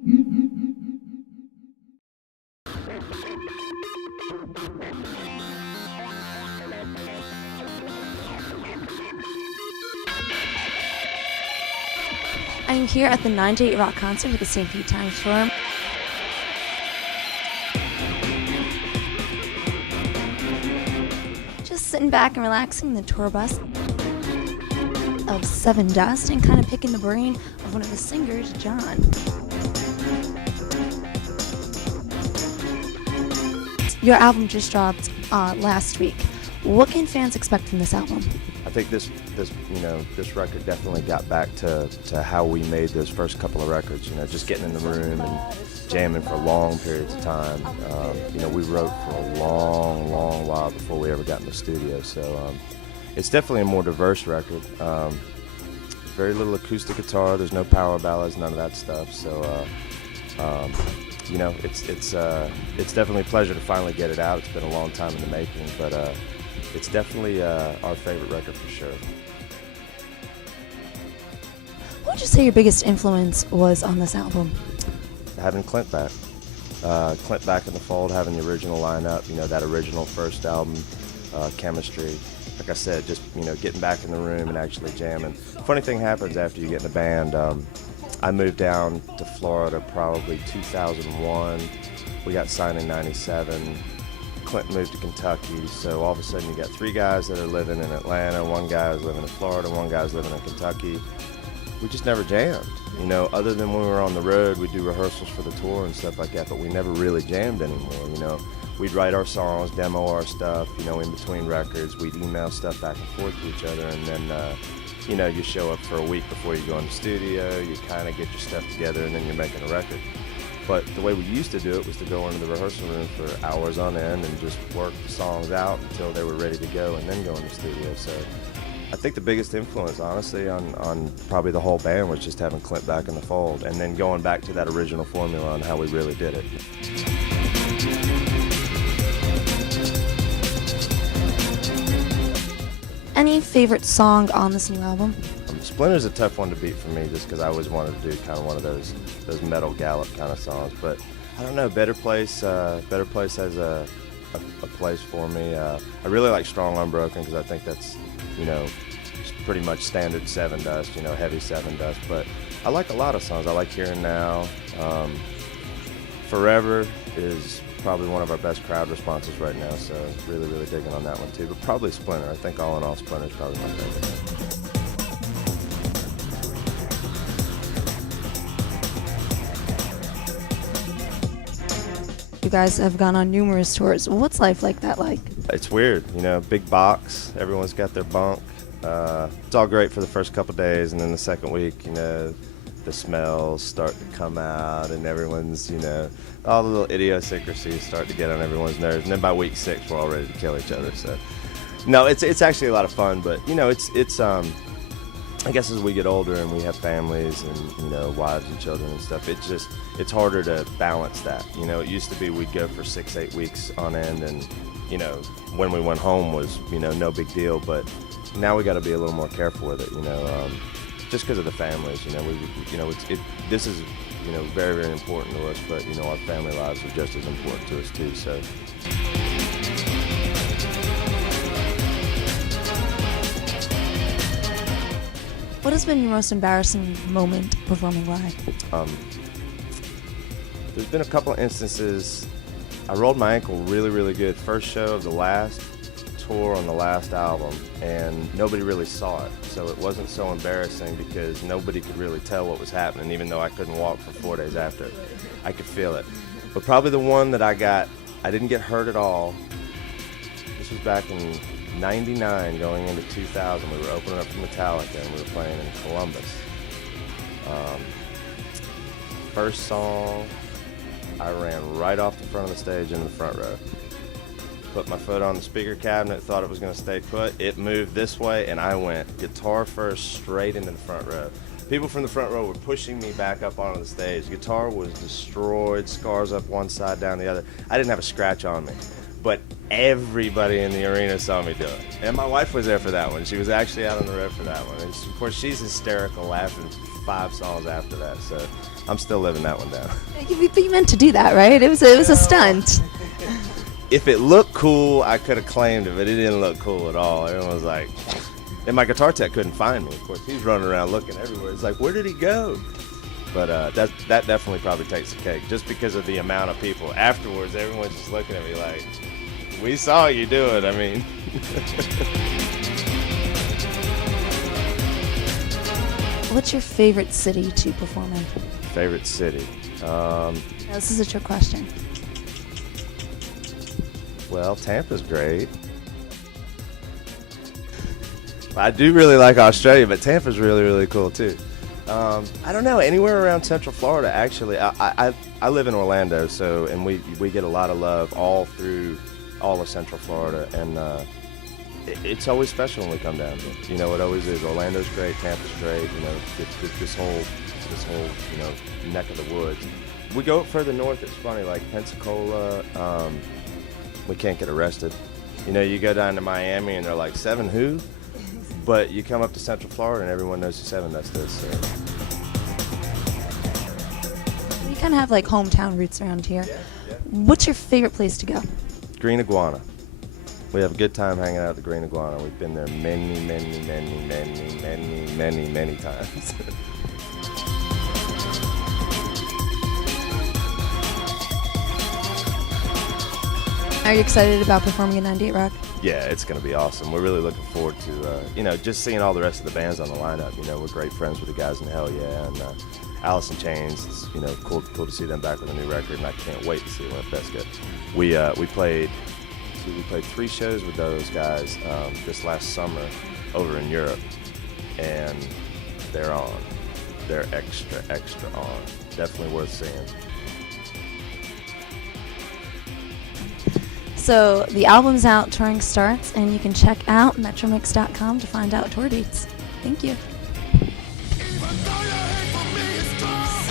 I'm here at the 9-Date Rock concert with the St. Pete Times Forum. Just sitting back and relaxing in the tour bus of Sevendust and kind of picking the brain of one of the singers, John. Your album just dropped last week. What can fans expect from this album? I think this record definitely got back to how we made those first couple of records. Just getting in the room and jamming for long periods of time. We wrote for a long while before we ever got in the studio. So it's definitely a more diverse record. Very little acoustic guitar. There's no power ballads, none of that stuff. So it's definitely a pleasure to finally get it out. It's been a long time in the making, but it's definitely our favorite record for sure. What would you say your biggest influence was on this album? Having Clint back. Clint back in the fold, having the original lineup, that original first album, chemistry. Like I said, just, getting back in the room and actually jamming. Funny thing happens after you get in the band. I moved down to Florida probably 2001. We got signed in 97. Clint moved to Kentucky, so all of a sudden you got three guys that are living in Atlanta, one guy is living in Florida, one guy's living in Kentucky. We just never jammed, other than when we were on the road. We'd do rehearsals for the tour and stuff like that, but we never really jammed anymore. We'd write our songs, demo our stuff, in between records. We'd email stuff back and forth to each other, and then you show up for a week before you go in the studio, you kind of get your stuff together, and then you're making a record. But the way we used to do it was to go into the rehearsal room for hours on end and just work the songs out until they were ready to go, and then go in the studio. So I think the biggest influence, honestly, on probably the whole band was just having Clint back in the fold, and then going back to that original formula on how we really did it. Any favorite song on this new album? Splinter's a tough one to beat for me, just because I always wanted to do kind of one of those metal gallop kind of songs. But I don't know, Better Place has a place for me. I really like Strong Unbroken, because I think that's pretty much standard Sevendust, heavy Sevendust. But I like a lot of songs. I like Here and Now. Forever is probably one of our best crowd responses right now, so really digging on that one too. But probably Splinter. I think all in all, Splinter's probably my favorite. You guys have gone on numerous tours. What's life like that like? It's weird, big box, everyone's got their bunk. It's all great for the first couple days, and then the second week, the smells start to come out, and everyone's, all the little idiosyncrasies start to get on everyone's nerves. And then by week 6, we're all ready to kill each other. So, no, it's actually a lot of fun, but it's I guess as we get older and we have families and wives and children and stuff, it's harder to balance that. It used to be we'd go for 6-8 weeks on end, and when we went home was no big deal. But now we got to be a little more careful with it. Just because of the families. This is very important to us, but our family lives are just as important to us too. So. What has been your most embarrassing moment performing live? There's been a couple of instances. I rolled my ankle really good first show of the last tour on the last album, and nobody really saw it, so it wasn't so embarrassing because nobody could really tell what was happening. Even though I couldn't walk for 4 days after, I could feel it. But probably the one that I didn't get hurt at all. This was back in 99 going into 2000. We were opening up for Metallica, and we were playing in Columbus. First song, I ran right off the front of the stage into the front row. Put my foot on the speaker cabinet, thought it was going to stay put. It moved this way, and I went guitar first straight into the front row. People from the front row were pushing me back up onto the stage. The guitar was destroyed, scars up one side, down the other. I didn't have a scratch on me. but everybody in the arena saw me do it. And my wife was there for that one. She was actually out on the road for that one. And of course, she's hysterical, laughing 5 songs after that. So I'm still living that one down. But you meant to do that, right? It was a stunt. If it looked cool, I could have claimed it, but it didn't look cool at all. Everyone was like, and my guitar tech couldn't find me. Of course, he's running around looking everywhere. It's like, where did he go? But that definitely probably takes the cake, just because of the amount of people. Afterwards, everyone's just looking at me like, we saw you do it. I mean. What's your favorite city to perform in? Favorite city? This is a trick question. Well, Tampa's great. I do really like Australia, but Tampa's really, really cool too. I don't know, anywhere around Central Florida, actually. I live in Orlando, and we get a lot of love all through all of Central Florida, and it's always special when we come down here. You know, it always is. Orlando's great, Tampa's great. You know, this whole neck of the woods. We go further north. It's funny, like Pensacola. We can't get arrested. You know, you go down to Miami and they're like, "Seven who?" But you come up to Central Florida and everyone knows who Sevendust is. So. We kind of have like hometown roots around here. Yeah. What's your favorite place to go? Green Iguana. We have a good time hanging out at the Green Iguana. We've been there many, many, many, many, many, many, many times. Are you excited about performing at 98 Rock? Yeah, it's going to be awesome. We're really looking forward to, just seeing all the rest of the bands on the lineup. You know, we're great friends with the guys in Hell Yeah, and Alice in Chains. It's, cool to see them back with a new record, and I can't wait to see them at Best Good. We played 3 shows with those guys this last summer over in Europe, and they're on. They're extra, extra on. Definitely worth seeing. So the album's out, touring starts, and you can check out Metromix.com to find out tour dates. Thank you. Even though your hate for me is strong.